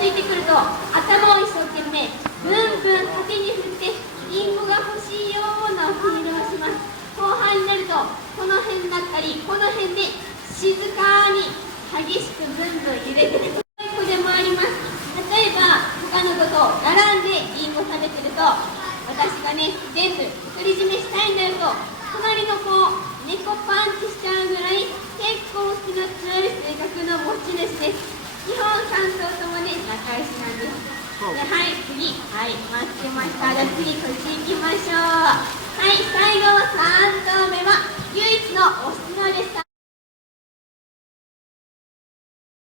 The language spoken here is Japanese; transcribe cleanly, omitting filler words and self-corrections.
ついてくると頭を一生懸命ブンブン縦に振ってリンゴが欲しいようなアピールをします。後半になるとこの辺だったりこの辺で静かに激しくブンブン揺れてる子でもあります。例えば他の子と並んでリンゴ食べてると私がね全部独り占めしたいんだよと隣の子を猫パンチしちゃうぐらい結構気の強い性格の持ち主です。基本3頭ともね仲良しなんです。ではい次はい待ってました。じゃあ次こっち行きましょう。はい最後の3頭目は唯一のオスのレッサー。